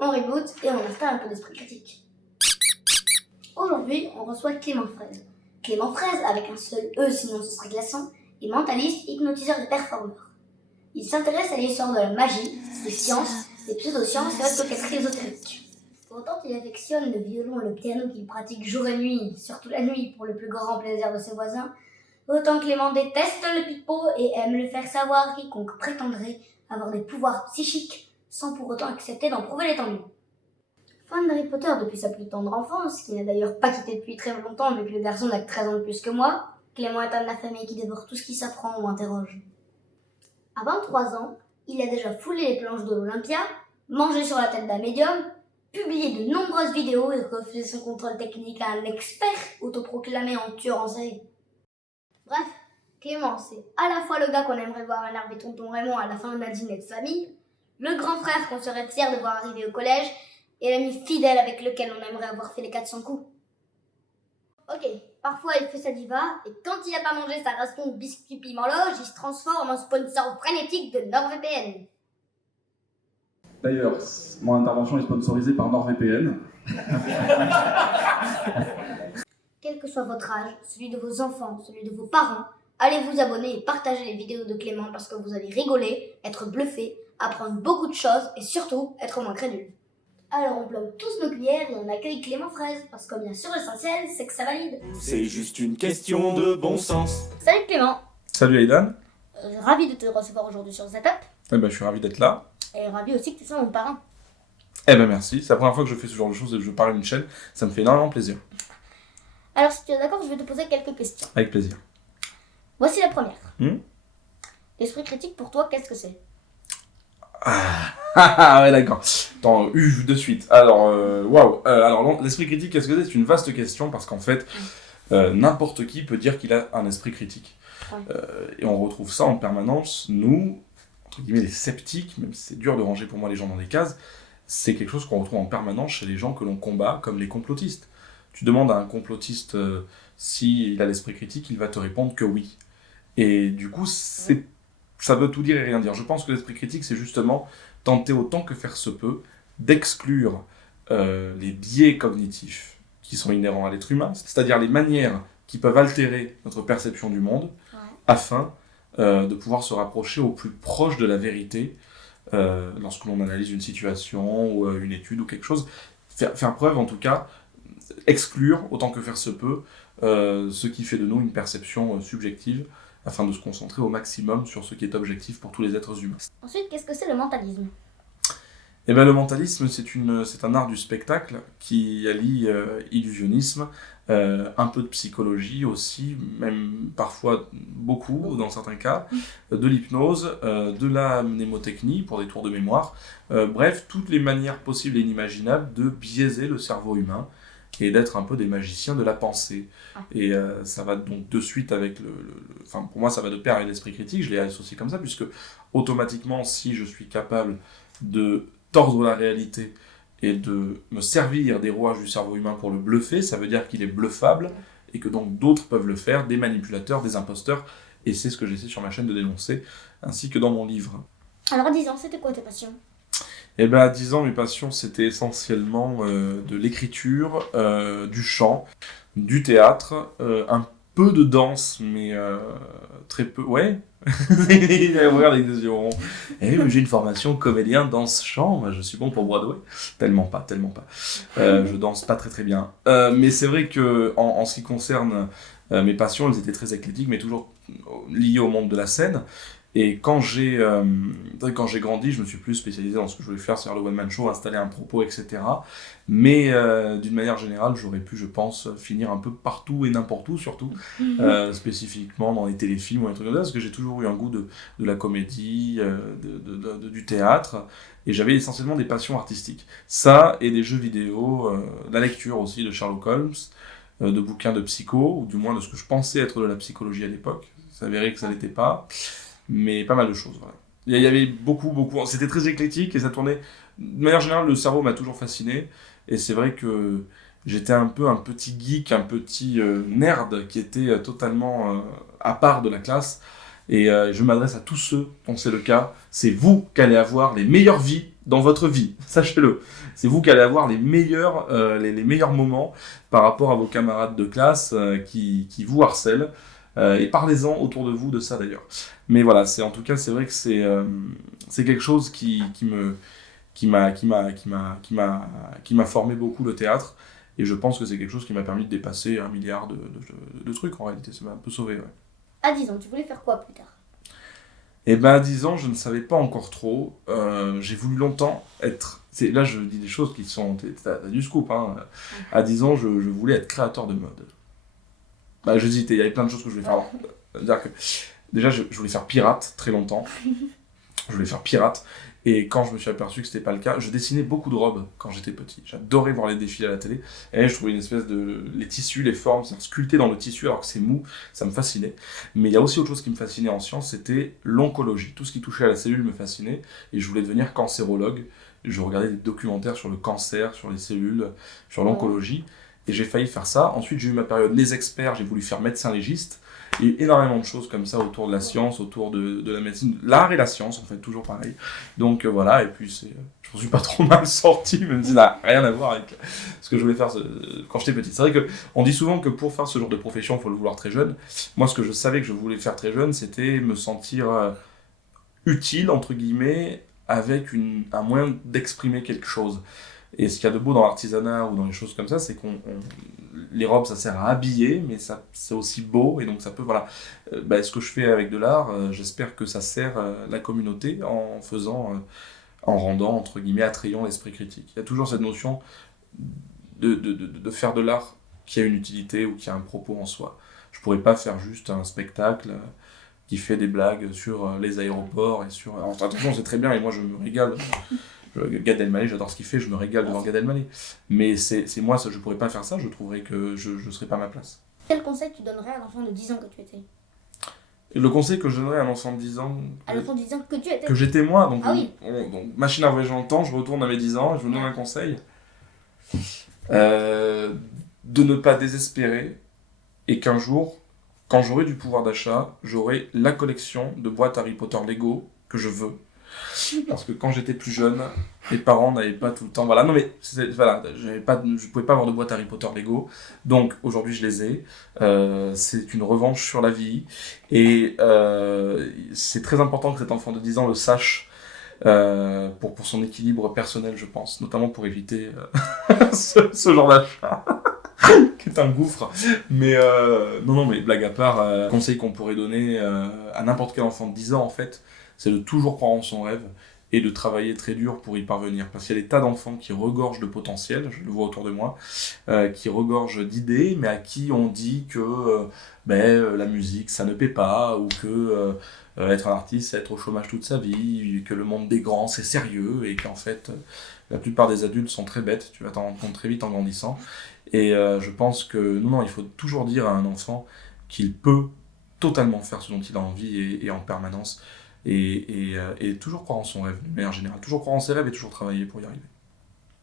on reboot et on installe un peu d'esprit critique. Aujourd'hui, on reçoit Clément Fraise. Clément Fraise, avec un seul E sinon ce serait glaçant, est mentaliste, hypnotiseur et performeur. Il s'intéresse à l'histoire de la magie, des sciences, des pseudosciences et autres coquetteries ésotériques. Autant qu'il affectionne le violon et le piano qu'il pratique jour et nuit, surtout la nuit pour le plus grand plaisir de ses voisins, autant Clément déteste le pipeau et aime le faire savoir à quiconque prétendrait avoir des pouvoirs psychiques sans pour autant accepter d'en prouver l'étendue. Fan d'Harry Potter depuis sa plus tendre enfance, qui n'a d'ailleurs pas quitté depuis très longtemps vu que le garçon n'a que 13 ans de plus que moi, Clément est un de la famille qui dévore tout ce qui s'apprend ou interroge. À 23 ans, il a déjà foulé les planches de l'Olympia, mangé sur la tête d'un médium, publié de nombreuses vidéos et refusé son contrôle technique à un expert autoproclamé en tueur en série. Bref, Clément, c'est à la fois le gars qu'on aimerait voir énerver tonton Raymond à la fin d'un dîner de famille, le grand frère qu'on serait fier de voir arriver au collège, et l'ami fidèle avec lequel on aimerait avoir fait les 400 coups. Ok, parfois il fait sa diva, et quand il n'a pas mangé sa ration de biscuits piment loge, il se transforme en sponsor frénétique de NordVPN. D'ailleurs, mon intervention est sponsorisée par NordVPN. Quel que soit votre âge, celui de vos enfants, celui de vos parents, allez vous abonner et partager les vidéos de Clément parce que vous allez rigoler, être bluffé, apprendre beaucoup de choses et surtout être moins crédule. Alors on plombe tous nos cuillères et on accueille Clément Fraise parce que bien sûr l'essentiel c'est que ça valide. C'est juste une question de bon sens. Salut Clément. Salut Aidan. Ravi de te recevoir aujourd'hui sur Setup Je suis ravi d'être là. et ravi aussi que tu sois mon parrain. Merci, c'est la première fois que je fais ce genre de choses et que je parle à une chaîne, ça me fait énormément plaisir. Alors si tu es d'accord, je vais te poser quelques questions. Avec plaisir. Voici la première. L'esprit critique pour toi, qu'est-ce que c'est ? Ouais, d'accord. Attends, de suite. Alors, l'esprit critique, qu'est-ce que c'est ? C'est une vaste question parce qu'en fait, n'importe qui peut dire qu'il a un esprit critique. Ouais. Et on retrouve ça en permanence. Nous, entre guillemets, les sceptiques, même si c'est dur de ranger pour moi les gens dans des cases, c'est quelque chose qu'on retrouve en permanence chez les gens que l'on combat, comme les complotistes. Tu demandes à un complotiste s'il a l'esprit critique, il va te répondre que oui. Et du coup, ça veut tout dire et rien dire. Je pense que l'esprit critique, c'est justement tenter autant que faire se peut d'exclure les biais cognitifs qui sont inhérents à l'être humain, c'est-à-dire les manières qui peuvent altérer notre perception du monde, afin de pouvoir se rapprocher au plus proche de la vérité lorsque l'on analyse une situation ou une étude ou quelque chose. Faire preuve, en tout cas, exclure autant que faire se peut ce qui fait de nous une perception subjective, afin de se concentrer au maximum sur ce qui est objectif pour tous les êtres humains. Ensuite, qu'est-ce que c'est le mentalisme ? Le mentalisme, c'est un art du spectacle qui allie illusionnisme, un peu de psychologie aussi, même parfois beaucoup dans certains cas, de l'hypnose, de la mnémotechnie pour des tours de mémoire, bref, toutes les manières possibles et inimaginables de biaiser le cerveau humain et d'être un peu des magiciens de la pensée. Et ça va donc de suite avec pour moi, ça va de pair avec l'esprit critique, je l'ai associé comme ça, puisque automatiquement, si je suis capable de tordre la réalité et de me servir des rouages du cerveau humain pour le bluffer, ça veut dire qu'il est bluffable, et que donc d'autres peuvent le faire, des manipulateurs, des imposteurs, et c'est ce que j'essaie sur ma chaîne de dénoncer, ainsi que dans mon livre. Alors à 10 ans, c'était quoi tes passions ? À 10 ans, mes passions, c'était essentiellement de l'écriture, du chant, du théâtre, un peu de danse, mais très peu... Ouais. Regarde avec des yeux ronds. J'ai une formation comédien, danse, chant, je suis bon pour Broadway. Tellement pas. Je danse pas très bien. Mais c'est vrai que en ce qui concerne mes passions, elles étaient très éclectiques, mais toujours liées au monde de la scène. Et quand j'ai grandi, je me suis plus spécialisé dans ce que je voulais faire, c'est-à-dire le one-man show, installer un propos, etc. Mais d'une manière générale, j'aurais pu, je pense, finir un peu partout et n'importe où, surtout, spécifiquement dans les téléfilms ou un truc comme ça, parce que j'ai toujours eu un goût de la comédie, du théâtre, et j'avais essentiellement des passions artistiques. Ça, et des jeux vidéo, la lecture aussi de Sherlock Holmes, de bouquins de psycho, ou du moins de ce que je pensais être de la psychologie à l'époque. Ça s'avérait que ça l'était pas. Mais pas mal de choses, voilà. Il y avait beaucoup, c'était très éclectique et ça tournait... De manière générale, le cerveau m'a toujours fasciné, et c'est vrai que j'étais un peu un petit geek, un petit nerd qui était totalement à part de la classe, et je m'adresse à tous ceux dont c'est le cas. C'est vous qui allez avoir les meilleures vies dans votre vie, sachez-le. C'est vous qui allez avoir les meilleurs, les meilleurs moments par rapport à vos camarades de classe qui vous harcèlent. Et parlez-en autour de vous de ça d'ailleurs. Mais voilà, en tout cas, c'est vrai que c'est quelque chose qui m'a formé beaucoup le théâtre. Et je pense que c'est quelque chose qui m'a permis de dépasser 1 milliard de trucs en réalité. Ça m'a un peu sauvé, ouais. À 10 ans, tu voulais faire quoi plus tard? Et ben à 10 ans, je ne savais pas encore trop. J'ai voulu longtemps être. Là, je dis des choses qui sont. T'as du scoop, hein. À 10 ans, je voulais être créateur de mode. Bah, j'hésitais, il y avait plein de choses que je voulais faire. C'est-à-dire que, déjà, je voulais faire pirate très longtemps. Je voulais faire pirate. Et quand je me suis aperçu que c'était pas le cas, je dessinais beaucoup de robes quand j'étais petit. J'adorais voir les défilés à la télé. Et je trouvais une espèce de. Les tissus, les formes, c'est sculpté dans le tissu alors que c'est mou, ça me fascinait. Mais il y a aussi autre chose qui me fascinait en sciences, c'était l'oncologie. Tout ce qui touchait à la cellule me fascinait. Et je voulais devenir cancérologue. Je regardais des documentaires sur le cancer, sur les cellules, sur l'oncologie. Et j'ai failli faire ça. Ensuite, j'ai eu ma période les experts, j'ai voulu faire médecin légiste. Il y a eu énormément de choses comme ça autour de la science, autour de la médecine, l'art et la science, en fait, toujours pareil. Donc voilà, et puis je m'en suis pas trop mal sorti, même si ça n'a rien à voir avec ce que je voulais faire quand j'étais petit. C'est vrai qu'on dit souvent que pour faire ce genre de profession, il faut le vouloir très jeune. Moi, ce que je savais que je voulais faire très jeune, c'était me sentir utile, entre guillemets, avec un moyen d'exprimer quelque chose. Et ce qu'il y a de beau dans l'artisanat ou dans les choses comme ça, c'est les robes, ça sert à habiller, mais c'est aussi beau, et donc ça peut, voilà. Ce que je fais avec de l'art, j'espère que ça sert la communauté en rendant, entre guillemets, attrayant l'esprit critique. Il y a toujours cette notion de faire de l'art qui a une utilité ou qui a un propos en soi. Je pourrais pas faire juste un spectacle qui fait des blagues sur les aéroports et sur... Alors attention, c'est très bien, et moi je me régale. Gad Elmaleh, j'adore ce qu'il fait, je me régale devant Gad Elmaleh. Mais c'est moi, je pourrais pas faire ça, je trouverais que je serais pas à ma place. Quel conseil tu donnerais à l'enfant de 10 ans que tu étais? Et le conseil que je donnerais à un enfant de 10 ans... À l'enfant de 10 ans que tu étais? Que j'étais moi, donc, Ah oui. Donc machine à voyager dans le temps, je retourne à mes 10 ans et je me donne un conseil. De ne pas désespérer et qu'un jour, quand j'aurai du pouvoir d'achat, j'aurai la collection de boîtes Harry Potter Lego que je veux. Parce que quand j'étais plus jeune, mes parents n'avaient pas tout le temps. Voilà, non mais voilà, je pouvais pas avoir de boîte Harry Potter Lego. Donc aujourd'hui je les ai. C'est une revanche sur la vie. Et c'est très important que cet enfant de 10 ans le sache pour son équilibre personnel, je pense. Notamment pour éviter ce genre d'achat. Qui est un gouffre. Mais non, mais blague à part, conseil qu'on pourrait donner à n'importe quel enfant de 10 ans en fait, c'est de toujours croire en son rêve et de travailler très dur pour y parvenir. Parce qu'il y a des tas d'enfants qui regorgent de potentiel, je le vois autour de moi, qui regorgent d'idées, mais à qui on dit que la musique, ça ne paie pas, ou que être un artiste, c'est être au chômage toute sa vie, que le monde des grands, c'est sérieux, et qu'en fait, la plupart des adultes sont très bêtes, tu vas t'en rendre compte très vite en grandissant. Et je pense que, non, il faut toujours dire à un enfant qu'il peut totalement faire ce dont il a envie et en permanence. Et toujours croire en son rêve, d'une manière générale. Toujours croire en ses rêves et toujours travailler pour y arriver.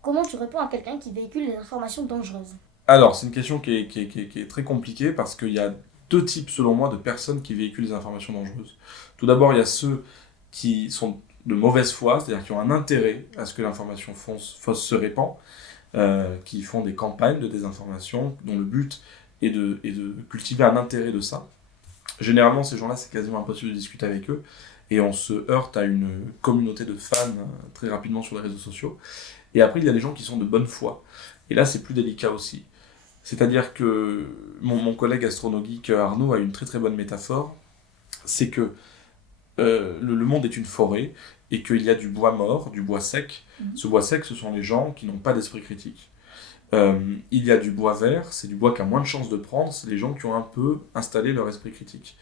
Comment tu réponds à quelqu'un qui véhicule des informations dangereuses? Alors, c'est une question qui est très compliquée parce qu'il y a 2 types, selon moi, de personnes qui véhiculent des informations dangereuses. Tout d'abord, il y a ceux qui sont de mauvaise foi, c'est-à-dire qui ont un intérêt à ce que l'information fausse se répand, qui font des campagnes de désinformation dont le but est de cultiver un intérêt de ça. Généralement, ces gens-là, c'est quasiment impossible de discuter avec eux. Et on se heurte à une communauté de fans très rapidement sur les réseaux sociaux. Et après, il y a des gens qui sont de bonne foi. Et là, c'est plus délicat aussi. C'est-à-dire que mon collègue astronogeek Arnaud a une très très bonne métaphore. C'est que le monde est une forêt et qu'il y a du bois mort, du bois sec. Ce bois sec, ce sont les gens qui n'ont pas d'esprit critique. Il y a du bois vert, c'est du bois qui a moins de chances de prendre, c'est les gens qui ont un peu installé leur esprit critique.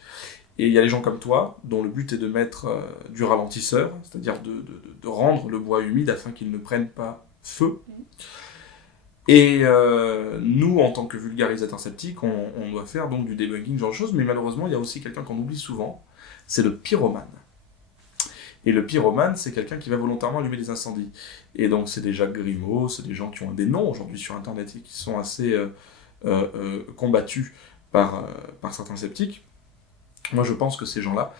Et il y a les gens comme toi, dont le but est de mettre du ralentisseur, c'est-à-dire de rendre le bois humide afin qu'il ne prenne pas feu. Et nous, en tant que vulgarisateurs sceptiques, on doit faire donc du debunking, ce genre de choses, mais malheureusement, il y a aussi quelqu'un qu'on oublie souvent, c'est le pyromane. Et le pyromane, c'est quelqu'un qui va volontairement allumer des incendies. Et donc, c'est des Jacques Grimaud, c'est des gens qui ont des noms aujourd'hui sur Internet et qui sont assez combattus par certains sceptiques. Moi, je pense que ces gens-là,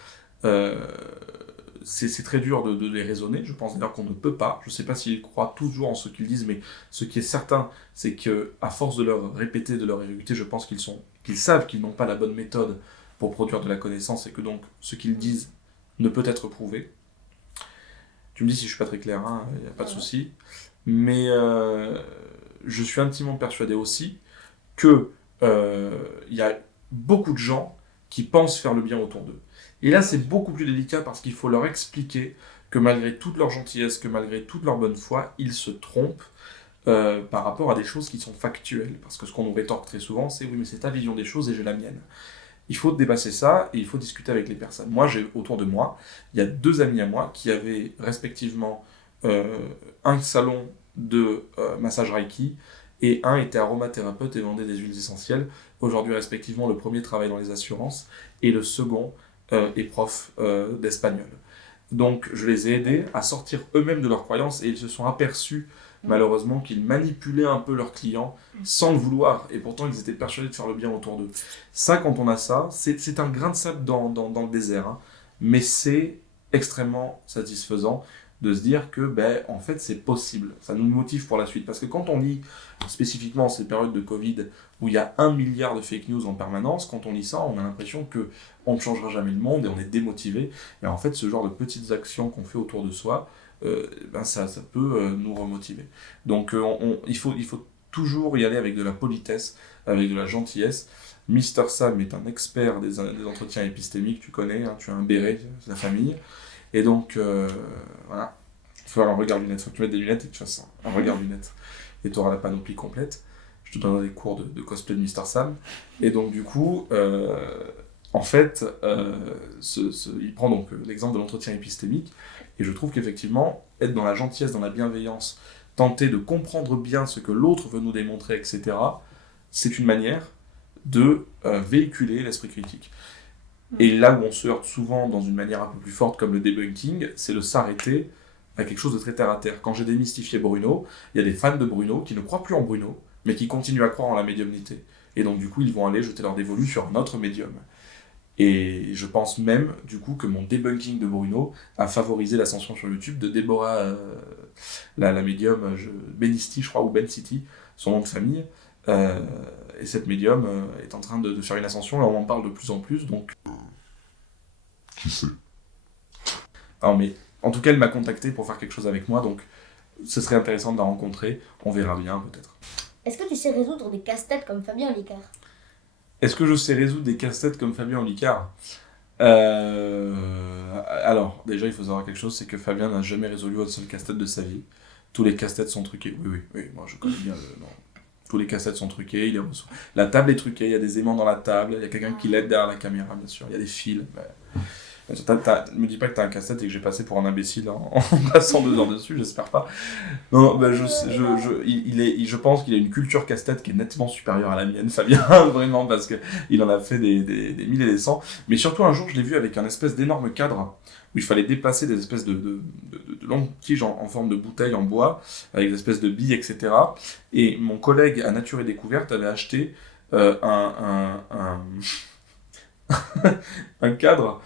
c'est très dur de les raisonner. Je pense d'ailleurs qu'on ne peut pas. Je ne sais pas s'ils croient toujours en ce qu'ils disent, mais ce qui est certain, c'est qu'à force de leur répéter, de leur répéter, je pense qu'ils savent qu'ils n'ont pas la bonne méthode pour produire de la connaissance et que donc ce qu'ils disent ne peut être prouvé. Tu me dis si je suis pas très clair, il n'y a pas de souci. Mais je suis intimement persuadé aussi que y a beaucoup de gens qui pensent faire le bien autour d'eux. Et là, c'est beaucoup plus délicat parce qu'il faut leur expliquer que malgré toute leur gentillesse, que malgré toute leur bonne foi, ils se trompent par rapport à des choses qui sont factuelles. Parce que ce qu'on nous rétorque très souvent, c'est « oui, mais c'est ta vision des choses et j'ai la mienne ». Il faut dépasser ça et il faut discuter avec les personnes. Moi, j'ai autour de moi, il y a 2 amis à moi qui avaient respectivement un salon de massage Reiki et un était aromathérapeute et vendait des huiles essentielles. Aujourd'hui, respectivement, le premier travaille dans les assurances et le second est prof d'espagnol. Donc, je les ai aidés à sortir eux-mêmes de leurs croyances et ils se sont aperçus malheureusement qu'ils manipulaient un peu leurs clients sans le vouloir et pourtant ils étaient persuadés de faire le bien autour d'eux. Ça, quand on a ça, c'est un grain de sable dans le désert, mais c'est extrêmement satisfaisant de se dire que en fait c'est possible, ça nous motive pour la suite parce que quand on lit spécifiquement ces périodes de Covid où il y a 1 milliard de fake news en permanence, quand on lit ça on a l'impression que on ne changera jamais le monde et on est démotivé et en fait ce genre de petites actions qu'on fait autour de soi ça peut nous remotiver. Donc il faut toujours y aller avec de la politesse, avec de la gentillesse. Mister Sam est un expert des entretiens épistémiques, tu connais, tu as un béret, c'est la famille. Et donc, voilà, il faut avoir un regard lunettes, il faut que tu mettes des lunettes et que tu fasses un regard lunettes. Et tu auras la panoplie complète. Je te donnerai des cours de cosplay de Mister Sam. Et donc, du coup, en fait, il prend donc l'exemple de l'entretien épistémique. Et je trouve qu'effectivement, être dans la gentillesse, dans la bienveillance, tenter de comprendre bien ce que l'autre veut nous démontrer, etc., c'est une manière de véhiculer l'esprit critique. Et là où on se heurte souvent dans une manière un peu plus forte comme le debunking, c'est de s'arrêter à quelque chose de très terre à terre. Quand j'ai démystifié Bruno, il y a des fans de Bruno qui ne croient plus en Bruno, mais qui continuent à croire en la médiumnité. Et donc du coup, ils vont aller jeter leur dévolu sur un autre médium. Et je pense même, du coup, que mon debunking de Bruno a favorisé l'ascension sur YouTube de Déborah, la médium Benisti, je crois, ou Ben City, son nom de famille. Et cette médium est en train de faire une ascension et on en parle de plus en plus, donc... Qui sait? Alors, mais en tout cas, elle m'a contacté pour faire quelque chose avec moi, donc ce serait intéressant de la rencontrer. On verra bien, peut-être. Est-ce que tu sais résoudre des casse-têtes comme Fabien Olicard? Est-ce que je sais résoudre des casse-têtes comme Fabien Olicard? Alors, déjà, il faut savoir quelque chose, c'est que Fabien n'a jamais résolu un seul casse-tête de sa vie. Tous les casse-têtes sont truqués. Oui, moi je connais bien le... Non. Tous les cassettes sont truqués, la table est truquée, il y a des aimants dans la table, il y a quelqu'un qui l'aide derrière la caméra, bien sûr, il y a des fils. Ne me dis pas que t'as un cassette et que j'ai passé pour un imbécile en passant 2 heures dessus, j'espère pas. Non, je pense qu'il a une culture casse-tête qui est nettement supérieure à la mienne, Fabien, vraiment, parce qu'il en a fait des mille et des cents. Mais surtout, un jour, je l'ai vu avec un espèce d'énorme cadre où il fallait déplacer des espèces de longues tiges en forme de bouteille en bois, avec des espèces de billes, etc. Et mon collègue à Nature et Découverte avait acheté un cadre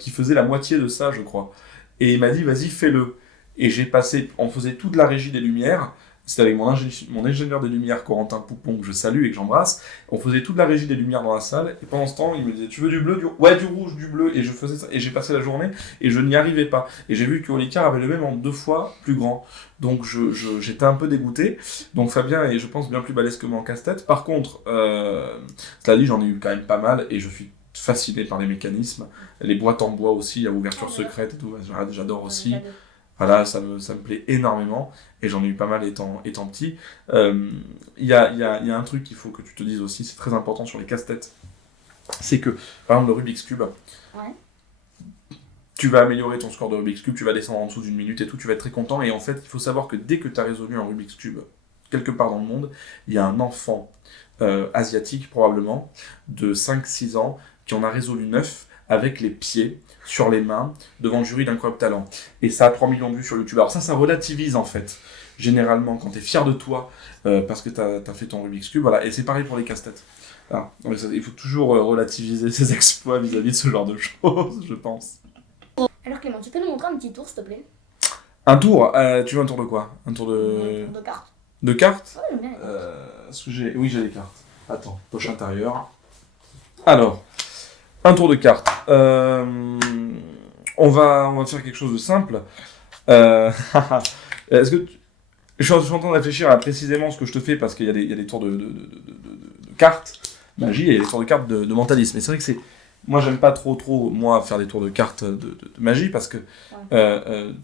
qui faisait la moitié de ça, je crois. Et il m'a dit, vas-y, fais-le. Et on faisait toute la régie des lumières. C'était avec mon ingénieur des lumières, Corentin Poupon, que je salue et que j'embrasse. On faisait toute la régie des lumières dans la salle. Et pendant ce temps, il me disait, tu veux du bleu, ouais, du rouge, du bleu. Et je faisais ça. Et j'ai passé la journée et je n'y arrivais pas. Et j'ai vu que Olicard avait le même en 2 fois plus grand. Donc j'étais un peu dégoûté. Donc Fabien est, je pense, bien plus balèze que moi en casse-tête. Par contre, cela dit, j'en ai eu quand même pas mal. Et je suis fasciné par les mécanismes. Les boîtes en bois aussi, à ouverture secrète et tout. J'adore aussi. Voilà, ça me plaît énormément et j'en ai eu pas mal étant petit. Il y a un truc qu'il faut que tu te dises aussi, c'est très important sur les casse-têtes. C'est que, par exemple, le Rubik's Cube, tu vas améliorer ton score de Rubik's Cube, tu vas descendre en dessous d'1 minute et tout, tu vas être très content. Et en fait, il faut savoir que dès que tu as résolu un Rubik's Cube, quelque part dans le monde, il y a un enfant asiatique, probablement, de 5-6 ans, qui en a résolu 9 avec les pieds sur les mains devant le jury d'Incroyable Talent. Et ça a 3 millions de vues sur YouTube. Alors ça relativise en fait. Généralement, quand tu es fier de toi parce que tu as fait ton Rubik's Cube, voilà. Et c'est pareil pour les casse-têtes. Alors, il faut toujours relativiser ses exploits vis-à-vis de ce genre de choses, je pense. Alors Clément, tu peux nous montrer un petit tour, s'il te plaît? Un tour, tu veux un tour de quoi? Un tour de... Un tour de cartes. De cartes? Ouais, j'aime bien les cartes. Est-ce que j'ai... Oui, j'ai les cartes. Attends, poche intérieure. Alors, un tour de cartes. On va faire quelque chose de simple. Est-ce que... Je suis en train de réfléchir à précisément ce que je te fais parce qu'il y a des tours de cartes magie et des tours de cartes de mentalisme. Et c'est vrai que c'est... Moi, j'aime pas trop, moi, faire des tours de cartes de magie parce que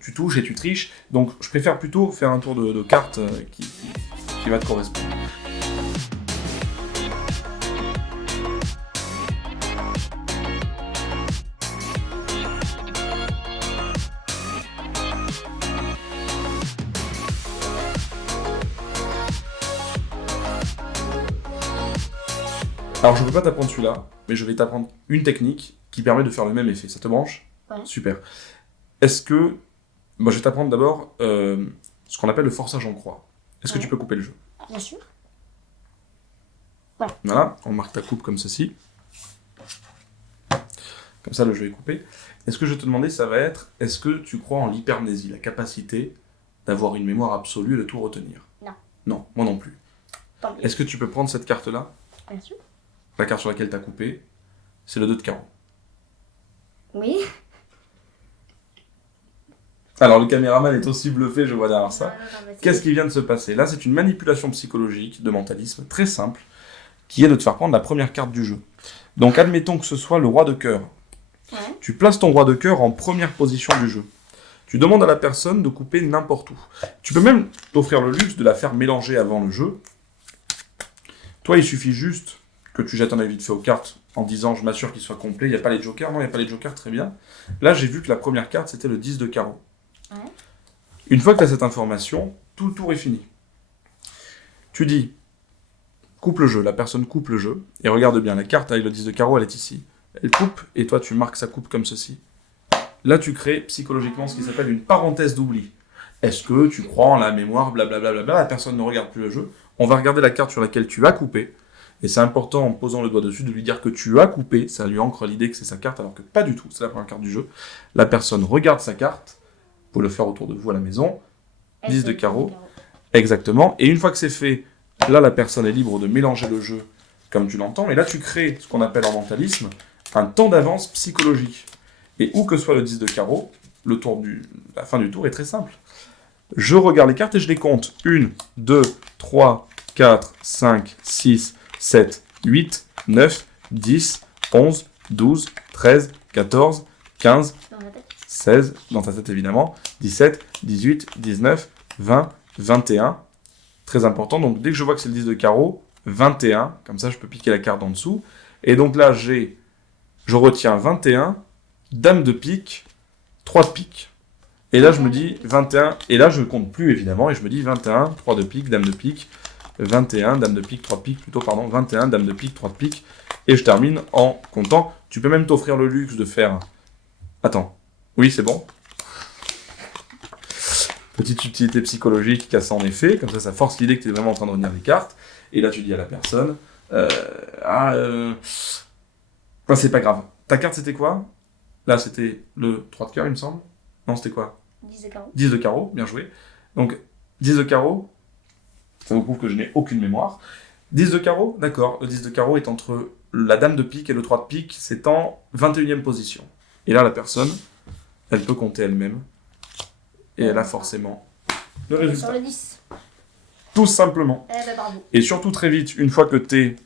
tu touches et tu triches. Donc, je préfère plutôt faire un tour de cartes qui va te correspondre. Alors, je ne peux pas t'apprendre celui-là, mais je vais t'apprendre une technique qui permet de faire le même effet. Ça te branche? Ouais. Super. Est-ce que... Moi, je vais t'apprendre d'abord ce qu'on appelle le forçage en croix. Est-ce que tu peux couper le jeu? Bien sûr. Voilà, on marque ta coupe comme ceci. Comme ça, le jeu est coupé. Et ce que je vais te demander, ça va être, est-ce que tu crois en l'hypermnésie, la capacité d'avoir une mémoire absolue et de tout retenir? Non. Non, moi non plus. Tant mieux. Est-ce que tu peux prendre cette carte-là? Bien sûr. La carte sur laquelle tu as coupé, c'est le 2 de carreau. Oui. Alors, le caméraman est aussi bluffé, je vois derrière ça. Non, Qu'est-ce qui vient de se passer? Là, c'est une manipulation psychologique de mentalisme très simple, qui est de te faire prendre la première carte du jeu. Donc, admettons que ce soit le roi de cœur. Ouais. Tu places ton roi de cœur en première position du jeu. Tu demandes à la personne de couper n'importe où. Tu peux même t'offrir le luxe de la faire mélanger avant le jeu. Toi, il suffit juste que tu jettes un avis de fait aux cartes en disant « je m'assure qu'il soit complet ». Il n'y a pas les jokers? Non, il n'y a pas les jokers, très bien. Là, j'ai vu que la première carte, c'était le 10 de carreau. Ouais. Une fois que tu as cette information, tout le tour est fini. Tu dis « coupe le jeu ». La personne coupe le jeu. Et regarde bien, la carte avec le 10 de carreau, elle est ici. Elle coupe, et toi, tu marques sa coupe comme ceci. Là, tu crées psychologiquement ce qui s'appelle une parenthèse d'oubli. Est-ce que tu crois en la mémoire, blablabla, la personne ne regarde plus le jeu. On va regarder la carte sur laquelle tu as coupé. Et c'est important, en posant le doigt dessus, de lui dire que tu as coupé. Ça lui ancre l'idée que c'est sa carte, alors que pas du tout. C'est la première carte du jeu. La personne regarde sa carte. Vous pouvez le faire autour de vous à la maison. 10 de carreau. Exactement. Et une fois que c'est fait, là, la personne est libre de mélanger le jeu comme tu l'entends. Et là, tu crées ce qu'on appelle en mentalisme un temps d'avance psychologique. Et où que soit le 10 de carreau, la fin du tour est très simple. Je regarde les cartes et je les compte. 1, 2, 3, 4, 5, 6, 7, 8, 9, 10, 11, 12, 13, 14, 15, Dans la tête. 16, dans ta tête évidemment, 17, 18, 19, 20, 21. Très important, donc dès que je vois que c'est le 10 de carreau, 21, comme ça je peux piquer la carte en dessous. Et donc là, je retiens 21, dame de pique, 3 de pique. Et là, je me dis 21, et là, je ne compte plus évidemment, et je me dis 21, 3 de pique, dame de pique, 21, dame de pique, 3 de pique, 21, dame de pique, 3 de pique, et je termine en comptant. Tu peux même t'offrir le luxe de faire... Attends, oui, c'est bon. Petite utilité psychologique qui a ça en effet, comme ça force l'idée que tu es vraiment en train de retenir les cartes, et là tu dis à la personne, c'est pas grave. Ta carte c'était quoi? Là c'était le 3 de cœur il me semble. Non, c'était quoi? 10 de carreau. 10 de carreau, bien joué. Donc 10 de carreau, ça vous prouve que je n'ai aucune mémoire. 10 de carreau, d'accord. Le 10 de carreau est entre la dame de pique et le 3 de pique, c'est en 21e position. Et là la personne, elle peut compter elle-même. Et elle a forcément le Sur résultat. le 10. Tout simplement. Eh ben, bravo. Et surtout très vite, une fois que tu es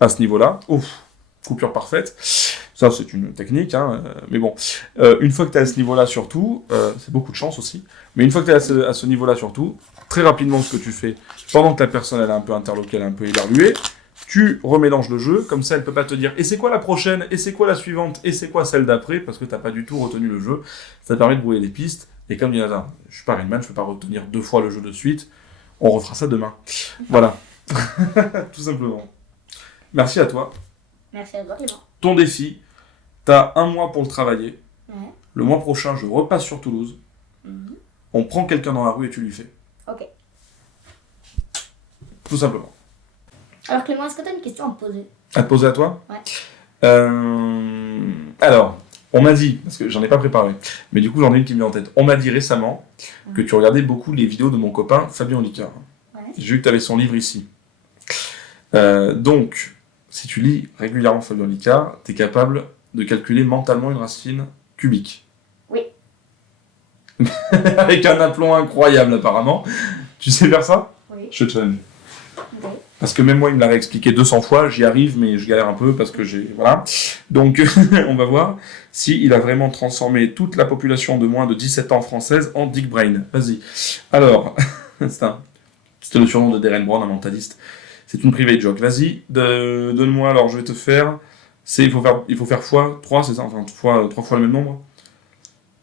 à ce niveau-là, coupure parfaite, ça c'est une technique, hein, mais bon, une fois que tu es à ce niveau-là surtout, c'est beaucoup de chance aussi, mais une fois que tu es à ce niveau-là surtout, très rapidement ce que tu fais, pendant que la personne elle est un peu interloquée, elle est un peu éberluée, tu remélanges le jeu, comme ça elle peut pas te dire et c'est quoi la prochaine, et c'est quoi la suivante, et c'est quoi celle d'après, parce que tu n'as pas du tout retenu le jeu, ça te permet de brouiller les pistes, et comme il y en a, je suis pas Rainman, je peux pas retenir 2 fois le jeu de suite, on refera ça demain. Voilà. Tout simplement. Merci à toi. Merci à toi, Clément. Ton défi, tu as 1 mois pour le travailler. Ouais. Le mois prochain, je repasse sur Toulouse. Mhm. On prend quelqu'un dans la rue et tu lui fais. Ok. Tout simplement. Alors Clément, est-ce que tu as une question à me poser? À te poser à toi? Ouais. Alors, On m'a dit, parce que j'en ai pas préparé, mais du coup j'en ai une qui me vient en tête. On m'a dit récemment que tu regardais beaucoup les vidéos de mon copain Fabien Olicard. Ouais. J'ai vu que tu avais son livre ici. Donc, si tu lis régulièrement Fabien Olicard, tu es capable de calculer mentalement une racine cubique. Oui. Avec un aplomb incroyable apparemment. Tu sais faire ça? Oui. Je te challenge. Ok. Parce que même moi, il me l'a réexpliqué 200 fois, j'y arrive, mais je galère un peu parce que j'ai... Voilà. Donc, on va voir s'il a vraiment transformé toute la population de moins de 17 ans française en Dick Brain. Vas-y. Alors, c'était le surnom de Darren Brown, un mentaliste. C'est une private joke. Vas-y, donne-moi, alors je vais te faire... Il faut faire fois 3, c'est ça? Enfin, 3 fois le même nombre.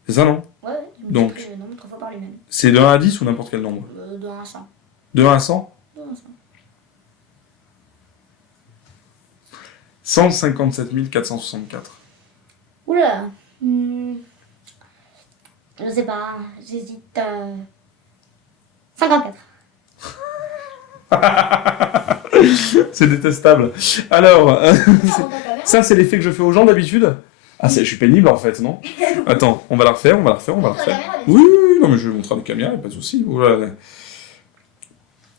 C'est ça, non? Ouais, Donc. Le nombre 3 fois par lui-même. C'est de 1 à 10 ou n'importe quel nombre? De 1 à 100. De 1 à 100? De 1 à 100. 157 464. Oula. Je sais pas, j'hésite. 54. C'est détestable. Alors, Monte ta caméra. ça c'est l'effet que je fais aux gens d'habitude. Ah, je suis pénible en fait, non? Attends, on va la refaire. Montre la caméra, Oui, non mais je vais montrer à la caméra, pas de soucis. Oh là là.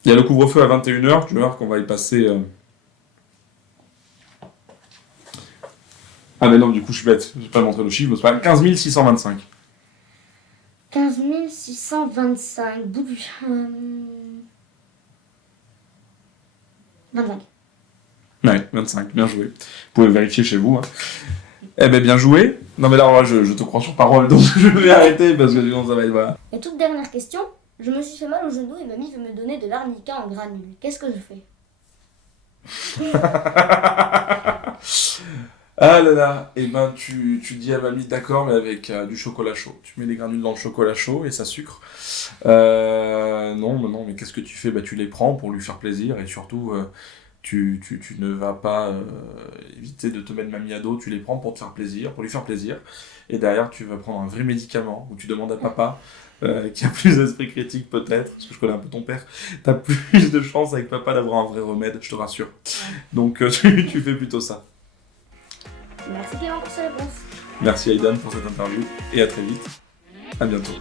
Il y a le couvre-feu à 21h, tu vas voir qu'on va y passer... Ah mais non, du coup je suis bête, je vais pas montrer le chiffre, c'est pas 15 625. 15 625. 25. Ouais, 25, bien joué. Vous pouvez vérifier chez vous. Hein. Eh ben bien joué. Non mais là, moi, je te crois sur parole, donc je vais arrêter parce que sinon ça va être... Voilà. Et toute dernière question. Je me suis fait mal au genou et mamie veut me donner de l'arnica en granules. Qu'est-ce que je fais? Ah là là, et ben tu dis à mamie d'accord, mais avec du chocolat chaud. Tu mets des granules dans le chocolat chaud et ça sucre. Non, mais qu'est-ce que tu fais? Bah tu les prends pour lui faire plaisir et surtout tu ne vas pas éviter de te mettre mamie à dos. Tu les prends pour te faire plaisir, pour lui faire plaisir. Et derrière tu vas prendre un vrai médicament où tu demandes à papa qui a plus d'esprit critique peut-être, parce que je connais un peu ton père. T'as plus de chance avec papa d'avoir un vrai remède, je te rassure. Donc tu fais plutôt ça. Merci Clément pour ces réponses. Merci Aidan pour cette interview et à très vite. À bientôt.